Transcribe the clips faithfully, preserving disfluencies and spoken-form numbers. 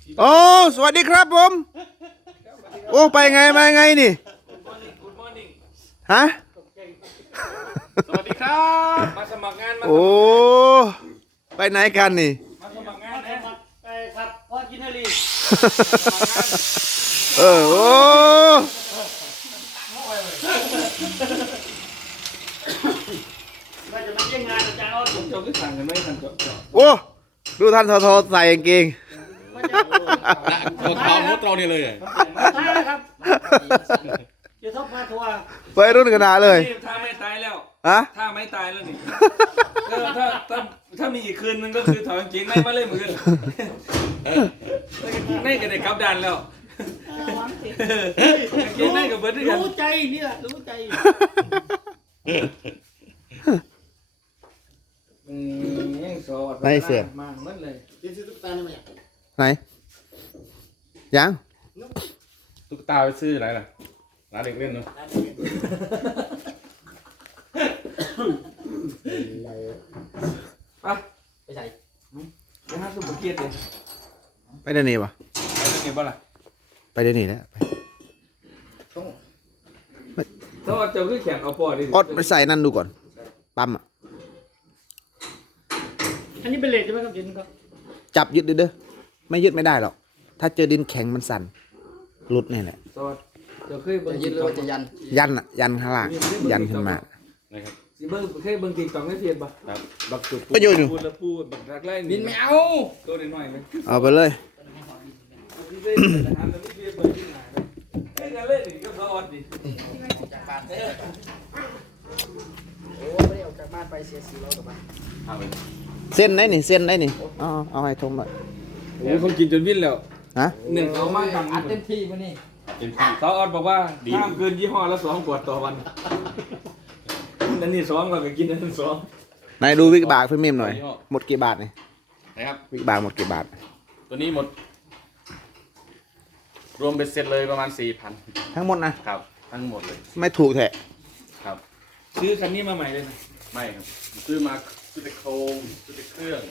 โอ้สวัสดีครับผมโอ้ไปไงมาไงนี่ฮะสวัสดีครับมาสมัครงานมาโอ้ไปไหนกันนี่มาสมัครงานนะไปครับพ่อกินทะเลเออโอ้ว่าจะมาเยี่ยมงานอาจารย์อ้อนผมเจ้าก็สั่งกันไหมสั่งจบจบโอ้ดูท่านทอทอใส่กางเกงเราทองมุดเราเนี่ยเลยตายครับจะทบมาทัวร์ไปรุ่นขนาดเลยถ้าไม่ตายแล้วฮะถ้าไม่ตายแล้วนี่ถ้าถ้าถ้าถ้ามีอีกคืนนึงก็คือถอดกางเกงในมาเลยมือเลยในกันในกับดันแล้วกางเกงในกับเบิร์ดด้วยกันรู้ใจนี่แหละรู้ใจอืมยังโสดไม่เสียมาหมดเลยกินซื้อตุ๊กตาได้ไหมไหนยังตุ๊กตาไปซื้ออะไรล่ะร้านเด็กเล่นเนาะ ไปไปใส่ไปหาซุปเปอร์เกียร์เลยไปเดี๋ยวนี้ปะไปเล่นนี่บ่ล่ะไปเดี๋ยวนี้แล้วไปถ้าว่าเจ้าคือแขนเอาปอดิอดไปใส่นั่นดูก่อนปั๊มอ่ะอันนี้เป็นเลทใช่ไหมครับเย็นครับจับยึดเด้อไม่ยึดไม่ได้หรอกถ้าเจอดินแข็งมันสั่นหลุดนี่แหละสวัสดีเจ้าเคยเบิ่งจะยึดหรือว่าจะยันยันอ่ะยันข้างล่างยันขึ้นมานะครับสิเบิ่งเคยเบิ่งติ๊กต็อกในเฟียดบ่ครับบักจุดก็อยู่อยู่พูดแล้วพูดบักรักไล่บินไม่เอาตัวน้อยๆเลยเอาไปเลยที่ได้ทหารแล้วมีเฟียดเบิ่งที่ไหนเฮ้ยกันเล่นนี่ก็สวัสดีจากบ้านโอ้ไม่ได้ออกจากบ้านไปเสียสี่ร้อยกว่าบาทเอาไปเส้นไหนนี่เส้นไหนนี่เอาเอาให้ทงหน่อยโอ้คนกินจนวิ่นแล้วฮะหนึ่งเอามาทำอัดเต็มที่มานี่เป็นพี่เขาออดบอกว่าห้ามเกินยี่ห้อละสองขวดต่อวันนั่นนี่สองเราก็กินนั่นสองไหนดูวิกบากเพิ่มเมมหน่อยหมดกี่บาทนี่นะครับวิกบากหมดกี่บาทตัวนี้หมด รวมเป็นเสร็จเลยประมาณสี่พันทั้งหมดนะครับทั้งหมดเลยไม่ถูกแท้ครับ ซื้อคันนี้มาใหม่เลยนะไม่ครับ ซื้อมาซื้อแต่โครงซื้อแต่เครื่อง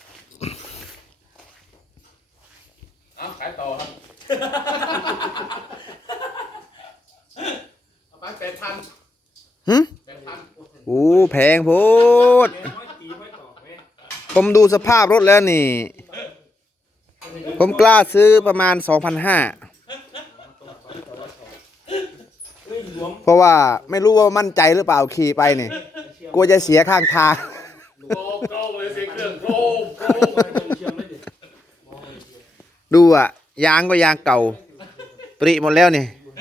เอ้าขายต่อครับเอาไปแปดพันหึแปดพันโอ้แพงโพดไม่ตีไม่ต่อไหมผมดูสภาพรถแล้วนี่ ผมกล้าซื้อประมาณ สองพันห้าร้อยเฮ้ยหลวมเพราะว่าไม่รู้ว่ามั่นใจหรือเปล่าขี่ไปนี่กลัวจะเสียข้างทางโกโก้เลยเสียเครื่องโกโก้เชื่อมเลยดิดูอ่ะยางก็ยางเก่าปริหมดแล้วนี่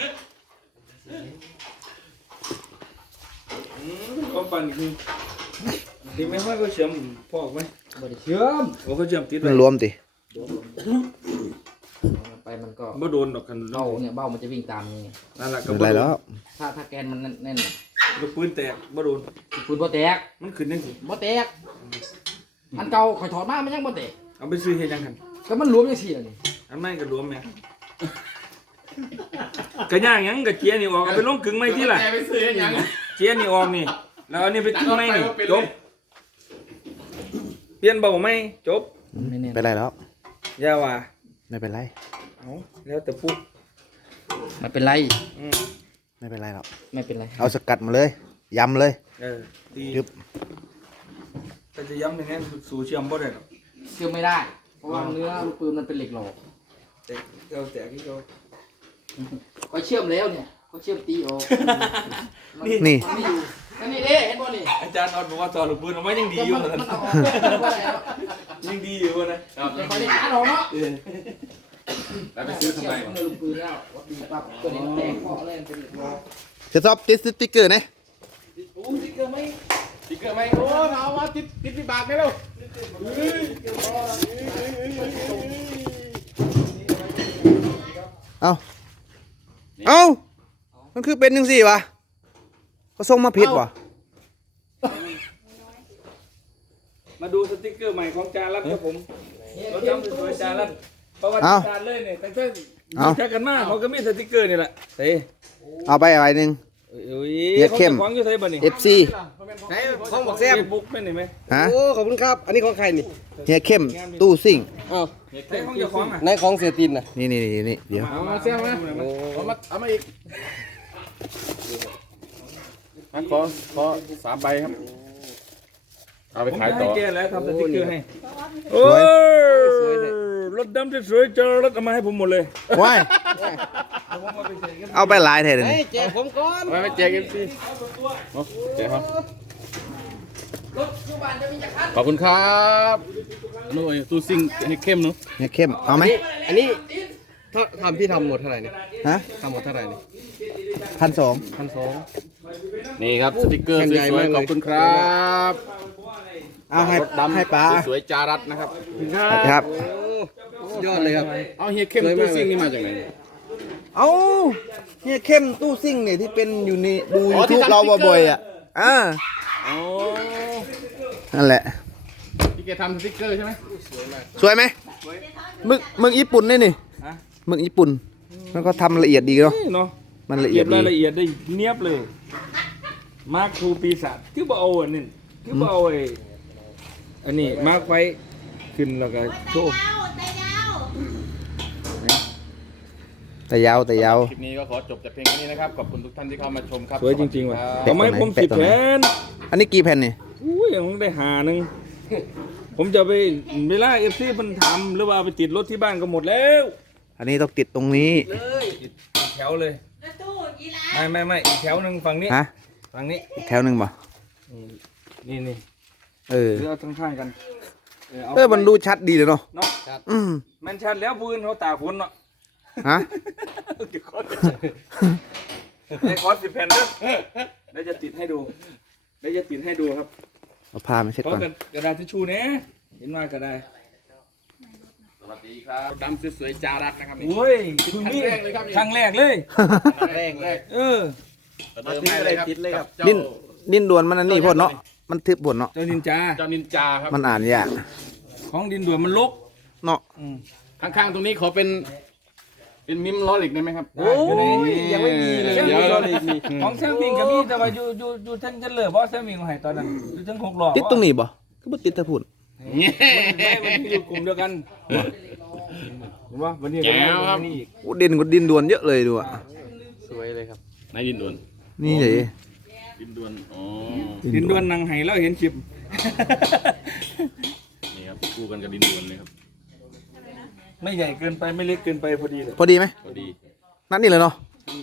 อืมความปั่นคือดีไหมว่าเขาเชื่อมพอกไหมบริเชื่อมโอ้เขาเชื่อมติดมัไว้นรวมติไปมันก็บ่โดนดอกกันเบ้าเนี่ยเบ้ามันจะวิ่งตามนี่นั่นแหละก็ไม่เป็นไรแล้วถ้าถ้าแกนมันแน่นลูกปืนแตกบ่โดนๆปืนบ่แตกมันขึ้นจังสิบ่แตกอันเก่าข่อยถอดมามันยังบ่แตกเอาไปซื้อเฮ็ดจังคั่นก็มันรวมจังซี่ล่ะนี่อันไม่ก็รวมแม่ก็ย่างหยังก็เจียนี่ออกเอาไปลงกึ่งไม้ที่ล่ะไปซื้อเฮ็ดหยังเจียนี่ออกนี่แล้วอันนี้ไปกึ่งไม้นี่จบเปลี่ยนเบาไหมจบไม่แน่ไม่เป็นไรแล้วอย่าว่าไม่เป็นไรเอาแล้วแต่ปุ๊บไม่เป็นไรอืมไม่เป็นไรหรอกไม่เป็นไรเอาสกัดมาเลยยำเลยเออตียึบแต่จะย้ำอย่างนั้นสู่เชื่อมบ่ได้หรอกเชื่อมไม่ได้ เพราะว่าเนื้อลูกปืนมันเป็นเหล็กหล่อแต่เอาแต่ที่เขาก็เชื่อมแล้วเนี่ยก็เชื่อมตีออกนี่มันไม่อยู่อันนี้เด้เห็นบ่นี่อาจารย์ออดบอกว่าตอนลูกปืนเอาไว้ยังดีอยู่มันนะมันเอาออกบ่ได้แล้วยังดีอยู่นะแต่คอยได้การออกเนาะเออแล้วไปซื้อทำไมเชื่อมลูกปืนแล้ววัดดีปั๊บตัวนี้มันแตกเพราะอะไรมันเป็นเหล็กหล่อจะชอบติดสติ๊กเกอร์นะโอ้สติ๊กเกอร์ไหมสติ๊กเกอร์ไหมโอ้เอามาติดติดที่บาทไหมลูกเอาเอามันคือเป็นจังสี่วะก็ส่งมาผิดวะมาดูสติ๊กเกอร์ใหม่ของจารัตครับผมเราจำสวยๆจารัตเพราะว่าจานเลยเนี่ยตั้งแต่รู้จักกันมากเขาก็มีสติ๊กเกอร์นี่แหละเฮ้ยเอาไปอะไรหนึ่งเอ้ยเรียกเข้มของอยู่ไทยบ่นี่เอฟซีเพราะแม่ไหนของบอกแซ่บบุ๊กเป็นไหนไหมฮะโอ้ขอบคุณครับอันนี้ของใครนี่เฮียเข้มตู้ซิ่งอ้าวใช้ของเจ้าของอ่ะในของเสียตินน่ะนี่นี่นี่นี่เดี๋ยวเอามาเสียมาเอามาเอามาอีกมาขอขอสามใบครับเอาไปผมขายจะต่ให้อแกแล้วทำสติ๊กเกอร์ให้โอ้ยรถดำที่สวยเจอรถเอามาให้ผมหมดเลยว้ายเอาไปหลายแท้เลยเฮ้ยแจกผมก่อนเอาไปแจกเอ็มซีแจกครับขอบคุณครับนู่นตู้ซิ่งให้เข้มเนาะเฮียเข้มเอาไหมอันนี้ถ้าทำพี่ทำหมดเท่าไหร่เนี่ยฮะทำหมดเท่าไหร่เนี่ยพันสองพันสองนี่ครับสติกเกอร์แผ่นใหญ่สวยมากเลยๆขอบคุณครับเอาให้รถดำให้ป้าสวยๆจารัตนะครับครับโอ้ยอดเลยครับเอาเฮียเข้มสวยมากตู้ซิ่งนี่มาจากไหนเอาเฮียเข้มตู้ซิ่งเนี่ยที่เป็นอยู่ในดูอ๋อยูที่ทูบทำเราสติ๊กเกอร์บ่อยๆอ่ะอ่าโอ้นั่นแหละที่แกทำสติกเกอร์ใช่ไหมสวยไหมมึกมึกญี่ปุ่นนี่นี่ฮะมึกญี่ปุ่นมันก็ทำละเอียดดีเนาะเนาะมันละเอีเก็ยดบดีรายละเอียดได้เนียบเลย มาร์คครูปีศาจที่บ่เอาอันนี้ที่บ่เอาไอ้อันนี้มาร์คไว้ขึ้นแล้วก็โชว์แต่ยาวแต่ยาวคลิปนี้ก็ขอจบแต่เพียงแค่นี้นะครับ ขอบคุณทุกท่านที่เข้ามาชมครับสวยจริงๆว่ะสวัสดีคบทำไมผมสิบแผ่นอันนี้กี่แผ่นนี่อุ้ยผมได้หาหนึ่งผมจะไปเวลาเอฟซีมันทำหรือว่าเอาไปติดรถที่บ้านก็หมดแล้วอันนี้ต้องติดตรงนี้ติดอีกแถวเลยไม่ไม่ไม่อีกแถวหนึ่งฝั่งนี้ฮะฝั่งนี้อีกแถวหนึ่งป่ะนี่นี่เออหรือเอาทั้งข้างกันเออเอาเออมันดูชัดดีเลยเนาะเนาะอืมมันชัดแล้วพื้นเขาตากฝนเนาะฮะเดี๋ยวขอไอ้คอสสิบแผ่นเด้อเดี๋ยวจะติดให้ดูเดี๋ยวจะติดให้ดูครับเอาผ้ามาเช็ดเพราะก่อนกระดาษทิชชู่เนี่ยเห็นว่าก็ได้สวัสดีครับดำสวยๆจารัตนะครับนี่โอ้ยคุณนี่ครั้งแรกเลยครับนี่ครั้งแรกเลยแรงแรกเออมาทิ้งเลยครับติดเลยครับเจ้าดิ้นดิ้นด่วนมันอันนี้พ่นเนาะมันทึบพ่นเนาะเจ้านินจาเจ้านินจาครับมันอ่านยากของดินด่วนมันลกเนาะอืมข้างๆตรงนี้ขอเป็น เป็นมิมล้อเหล็กได้ไหมครับโอ้ยยังไม่มีเลยเดี๋ยวยังไม่มีของแซมวิงกับพี่แต่ว่าอยู่อยู่อยู่ทั้งจันเลยเพราะแซมวิงของไห้ตอนนั้นอยู่ทั้งหกหลอกติดตรงนี้บ่ก็บ่ติดแต่พุ่นไม่มันอยู่กลุ่มเดียวกันเห็นปะวันนี้ก็มีวันนี้อีกโอ้เด่นกว่าดินด่วนเยอะเลยดูอ่ะสวยเลยครับนายดินด่วนนี่เลยดินด่วน อ๋อดินด่วนนางไห้แล้วเห็นคลิปนี่ครับคู่กันกับดินด่วนเลยครับไม่ใหญ่เกินไปไม่เล็กเกินไปพอดีเลยพอดีไหมพอดีนั่นนี่เลยเนาะ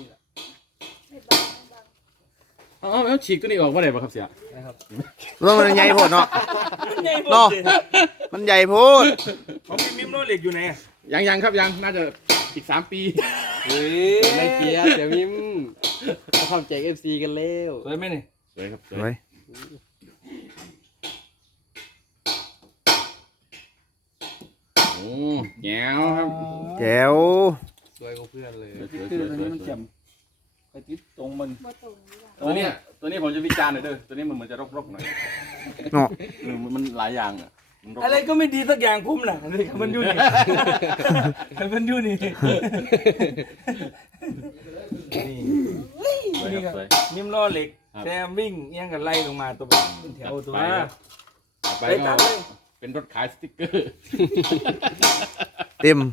อ๋อแล้วฉีกตัวนี้ออกว่าไหนบ้างครับเสียว่ามันใหญ่โพดเนาะใหญ่โพเนาะดมันใหญ่โพดของพี่มิมโนเหล็กอยู่ไหนอะยังยังครับยัง น่าจะอีกสามปีเฮ้ยไม่เกียร์เดี๋ยวมิมเขาทำแจกเอฟซีกันแล้วสวยไหมนี่สวยครับสสววย ยโอ้แจ๋วครับแจ๋วสวยกว่าเพื่อนเลยสวยคือสวยตัวสวยนี้มันสวยแจ่มไปติดตรงมันตัวเนี้ยตัวนี้ผมจะวิจารณ์หน่อยเด้อ ตัวนี้มันเหมือนจะรกๆหน่อยเนาะเออมันหลายอย่างอ่ะมันกอะไรก็ไม่ดีสักอย่างผมน่ะนี่มันอยู่นี่ มันอยู่นี่สวยนี่คครัรับบ สวยมิมล้อเหล็กครับแซมวิ่งเอียงกันไล่ลงมาตัวแบบเป็นแถวตัวไปครับ ต่อไปไปก็ตัดเลยเป็นรถขายสติ๊กเกอร์เต็ม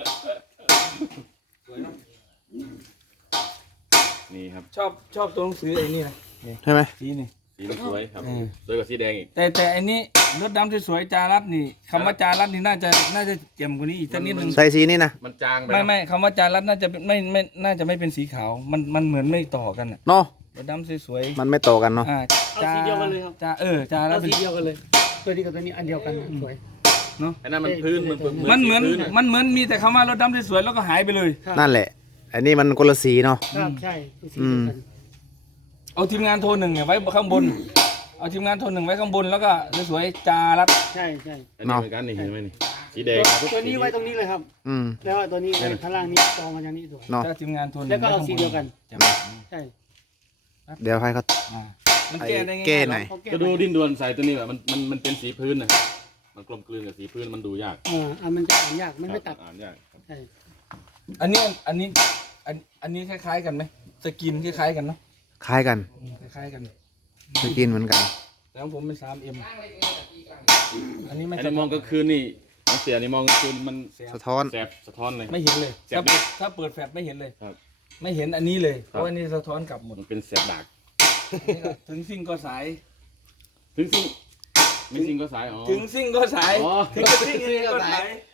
นี่ครับชอบชอบตัวหนังสือไอ้นี่นะใช่ไหมสีนี่สีมันสวยครับอืมสวยกว่าสีแดงอีกแต่แต่อันนี้รถดำสวยๆจารัดนี่คำว่าจารัดนี่น่าจะน่าจะเจียมกว่านี้อีกสักนิดนึงใส่สีนี่นะมันจางไปไม่ไม่คำว่าจารัดน่าจะเป็นไม่ไม่น่าจะไม่เป็นสีขาว มันมันเหมือนไม่ต่อกันอ่ะเนาะรถดำสวยมันไม่ต่อกันเนาะๆอ่าเอาสีเดียวกันเลยครับจาเออจารัเอาดเป็นสีเดียวกันเลย ตัวนี้กับตัวนี้อันเดียวกันสวยไอ้นั่นมันพื้นมันมันเหมือนสีพื้ะมันเหมือนมีแต่คำว่ารถดำสวยๆแล้วก็หายไปเลยนั่นแหละ อันนี้มันคนละสีเนาะครับใช่สีอืเดียมวกันเอาทีมงานโทรหนึ่งเนี่ยไว้ข้างบน เอาทีมงานโทรหนึ่งไว้ข้างบนแล้วก็สวยๆจารัดใช่ใช่อันนี้เหมือนกันนี่เห็นไหมนี่สีแดงครับตัวนี้ไว้ตรงนี้เลยครับอืมแล้วตัวนี้ไว้ข้างล่างนี้กองกันอย่างนี้สวยเนาะถ้าทีมงานโทรหนึ่งแล้วก็เอาไข้งบสีเดียวกันจะใช่เดี๋ยวให้เขาอ่ามันแก้ได้ง่ายๆแก้หน่อยเขาแก้ก็ดูดินดวนใส่ตัวนี้แบบมันมันมันเป็นสีพื้นนะมันกลมกลืนกับสีพื้นมันดูยากอ่าอ่ามันจะอ่านยากมันไม่ตัดอ่านยากครับใช่อันนี้อันนี้อันอันนี้คล้ายๆกันไหมสกินคล้ายๆกันเนาะคล้ายกันอืมคล้ายๆกันเคยกินเหมือนกันแต่ของผมเป็น สามเอ็ม อันนี้ไม่อันนี้มองกลางคืนนี่ของเสียนี่มองกลางคืนมันสะท้อนแสบสะท้อนเลยไม่เห็นเลยแสบถ้าดัเปิดกถ้าเปิดแฟลชไม่เห็นเลยครับไม่เห็นอันนี้เลย เพครับราะอันนี้สะท้อนกลับหมดมันเป็นแสบดักถึงซิ่งก็สายถึงซิ่งไม่ซิ่งก็สายอ๋อถึงซิ่งก็สายอ๋อถึงจะซิ่งก็สาย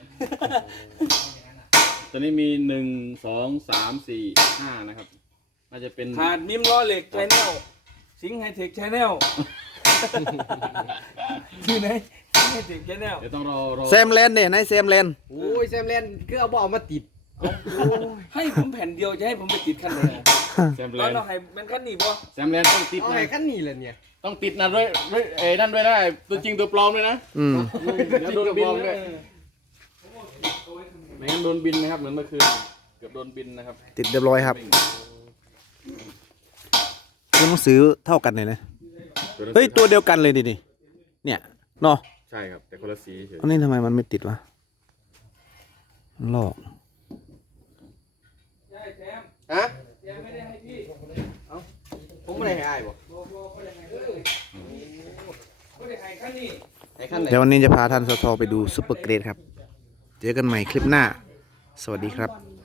ตอนนี้มีหนึ่งสองสามสี่ห้านะครับน่าจะเป็นขาดมิมล้อเหล็กชแนลสิงห์ไฮเทคชแนลชื่อไหนสิงห์ไฮเทคชแนลเดี๋ยวต้องรอรอแซมเลนเนี่ยนายแซมเลนโอ้ยแซมเลนคือเอาบอลมาติดให้ผมแผ่นเดียวจะให้ผมไปติดขั้นไหนแซมแลแล้วนเราให้มันขั้นนี้ป่ะแซมแลนต้องติดเอานะไอ้กันนี่เลยเนี่ยต้องติดนะด้วยด้วยเอ้นั่นด้วยนะตัวจริงตัวปลอมด้วยนะอืมเดี๋ยวโดนบินด้วยไม่งั้นโดนบินนะครับเหมือนเมื่อคืนเกือบโดนบินนะครับติดเรียบร้อยครับตัวหนังสือเท่ากันเลยนะเฮ้ยตัวเดียวกันเลยดิดิเนี่ยเนาะใช่ครับแต่คนละสีเฉยอันนี้ทำไมมันไม่ติดวะมันลอกใช่แจมฮะแจมไม่ได้ให้พี่ผมไม่ได้ให้อายบ่โบโบก็ยังไงเออก็ได้ให้ขั้นนี้ไอ้ขั้นไหนเดี๋ยววันนี้จะพาท่านสทไปดูซุปเปอร์เกรดครับ เจอกันใหม่คลิปหน้า สวัสดีครับ